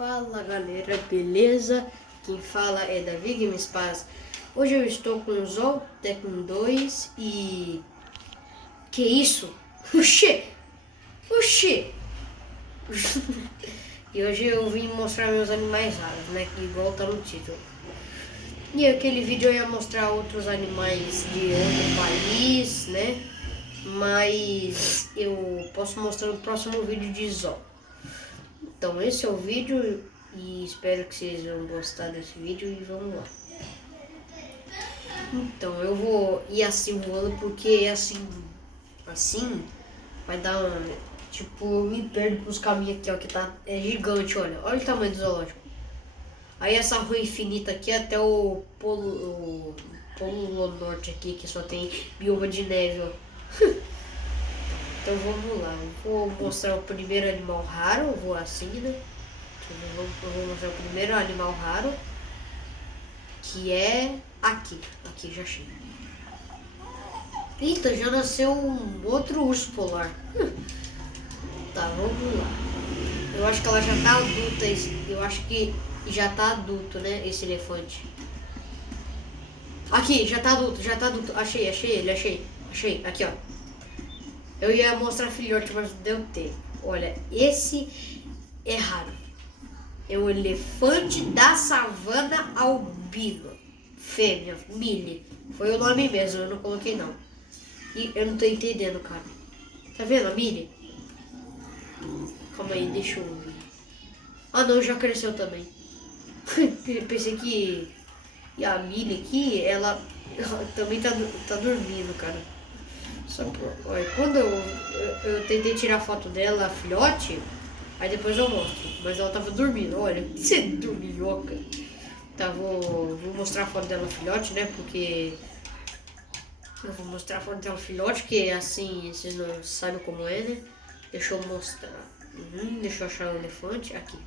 Fala galera, beleza? Quem fala é Davi Games Paz. Hoje eu estou com o Zol Tekken 2 e... Que isso? Oxê! Oxê! E hoje eu vim mostrar meus animais raros, né? Igual tá no título. E aquele vídeo eu ia mostrar outros animais de outro país, né? Mas eu posso mostrar no próximo vídeo de Zol. Então esse é o vídeo e espero que vocês vão gostar desse vídeo e vamos lá. Então eu vou ir assim voando porque assim vai dar tipo, eu me perdo pros caminhos aqui, ó, que é gigante, olha o tamanho do zoológico. Aí essa rua infinita aqui até o Polo Norte aqui, que só tem bioma de neve, ó. Então vamos lá, eu vou mostrar o primeiro animal raro, eu vou assim, né? Eu vou mostrar o primeiro animal raro, que é aqui já achei. Eita, já nasceu um outro urso polar. Tá, vamos lá. Eu acho que ela já tá adulta, eu acho que já tá adulto, né, esse elefante. Aqui, já tá adulto, achei ele, aqui ó. Eu ia mostrar filhote, mas não deu tempo. Olha, esse é raro. É o elefante da savana albino. Fêmea, Millie. Foi o nome mesmo, eu não coloquei não. E eu não tô entendendo, cara. Tá vendo a Millie? Calma aí, deixa eu ver. Ah não, já cresceu também. Pensei que... E a Millie aqui, ela também tá dormindo, cara. Só por... Olha, quando eu tentei tirar foto dela, filhote, aí depois eu mostro. Mas ela tava dormindo, olha. Você dormiu, cara. Tá, vou mostrar a foto dela, filhote, né? Porque... Eu vou mostrar a foto dela, filhote, que assim, vocês não sabem como é, né? Deixa eu mostrar. Deixa eu achar o elefante. Aqui.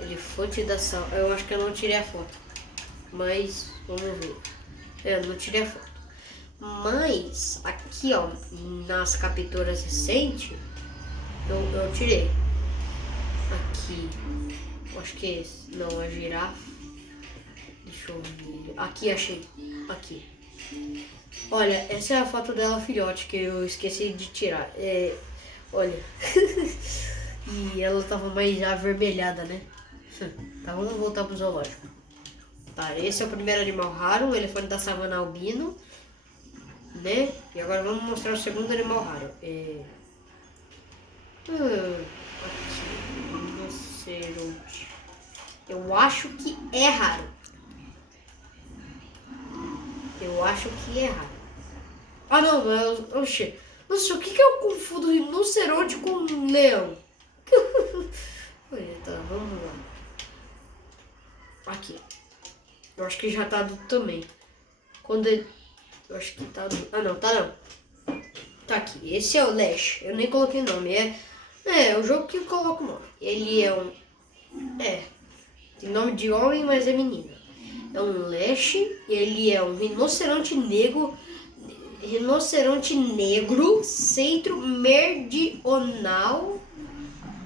Elefante da sal. Eu acho que eu não tirei a foto. Mas, vamos ver. Eu não tirei a foto. Mas, aqui ó, nas capturas recentes, eu tirei. Aqui, acho que é esse. Não, é girafa. Deixa eu ver. Aqui, achei. Aqui. Olha, essa é a foto dela, filhote, que eu esqueci de tirar. Olha. E ela tava mais avermelhada, né? Tá, vamos voltar pro zoológico. Tá, esse é o primeiro animal raro, o elefante da savana albino. Né? E agora vamos mostrar o segundo animal raro. Aqui, rinoceronte. Eu acho que é raro. Ah não, mas... Oxê. Nossa, o que eu confundo rinoceronte com leão? Tá, vamos lá. Aqui. Eu acho que já tá adulto também. Quando ele... Eu acho que tá... Ah, não, tá não. Tá aqui. Esse é o Lash. Eu nem coloquei nome. É o jogo que eu coloco o nome. Ele é um... Tem nome de homem, mas é menina. É um Lash. Ele é um rinoceronte negro. Centro-meridional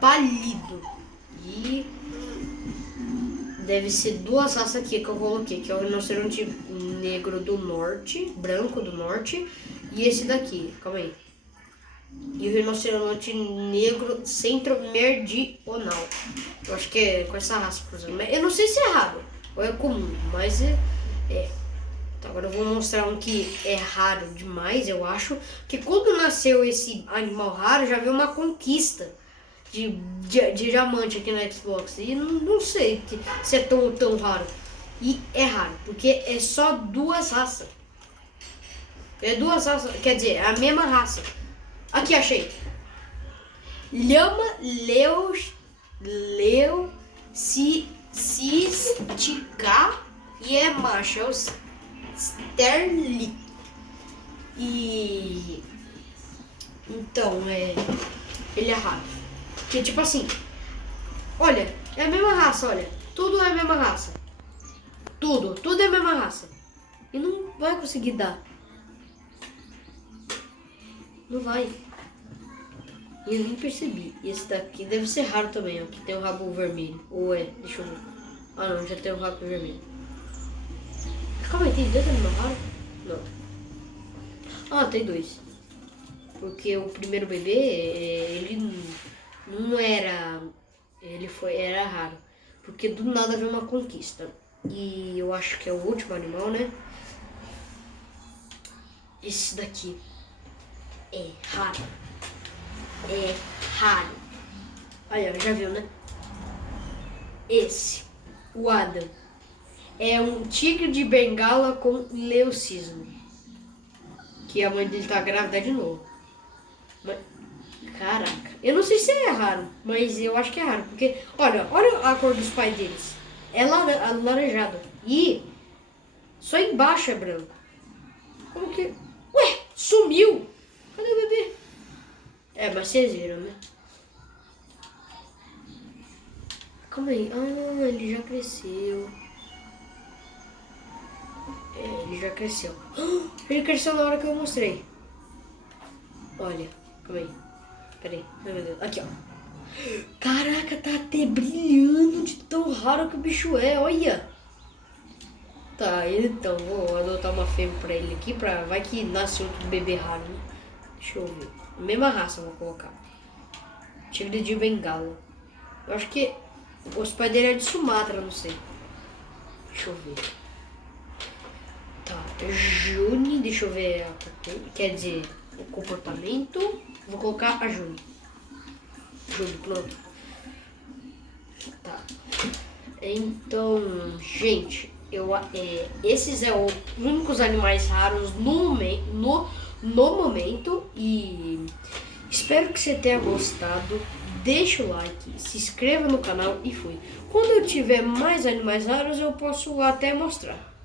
pálido. E... Deve ser duas raças aqui que eu coloquei, que é o rinoceronte negro do norte, branco do norte, e esse daqui, calma aí. E o rinoceronte negro centro-meridional. Eu acho que é com essa raça, por exemplo. Eu não sei se é raro ou é comum, mas é. Então, agora eu vou mostrar um que é raro demais, eu acho. Que quando nasceu esse animal raro, já veio uma conquista de diamante aqui na Xbox. E não sei se é tão raro. E é raro, porque é só duas raças. Quer dizer, é a mesma raça. Aqui, achei. Lhama leucistica e é macho, é o Sterling. E... Então, ele é raro. Que tipo assim, olha, é a mesma raça, olha. Tudo é a mesma raça. Tudo é a mesma raça. E não vai conseguir dar. Não vai. E eu nem percebi. E esse daqui deve ser raro também, ó. Que tem o rabo vermelho. Ou é? Deixa eu ver. Ah não, já tem o rabo vermelho. Calma aí, tem 2 animais raros? Não. Ah, tem 2. Porque o primeiro bebê, ele não era... Era raro. Porque do nada veio uma conquista. E eu acho que é o último animal, né? Esse daqui é raro. É raro. Olha, já viu, né? Esse, o Adam, é um tigre de bengala com leucismo. Que a mãe dele tá grávida de novo. Mas, caraca, eu não sei se é raro, mas eu acho que é raro. Porque, olha a cor dos pais deles. É alaranjado. E só embaixo é branco. Como que... Ué, sumiu! Cadê o bebê? É, mas vocês viram, né? Calma aí. Ah, ele já cresceu. É, ele já cresceu. Ele cresceu na hora que eu mostrei. Olha, calma aí. Pera aí. Ai, meu Deus. Aqui, ó. Caraca, tá até brilhando de tão raro que o bicho é. Olha. Tá, então vou adotar uma fêmea pra ele aqui. Vai que nasce outro bebê raro, né? Deixa eu ver. Mesma raça eu vou colocar. Tigre de Bengala. Eu acho que os pais dele é de Sumatra, não sei. Deixa eu ver. Tá, Juni, deixa eu ver. Quer dizer, o comportamento. Vou colocar a Juni. Juni, pronto. Tá. Então, gente, esses são os únicos animais raros no momento. E espero que você tenha gostado. Deixa o like, se inscreva no canal e fui. Quando eu tiver mais animais raros, eu posso até mostrar.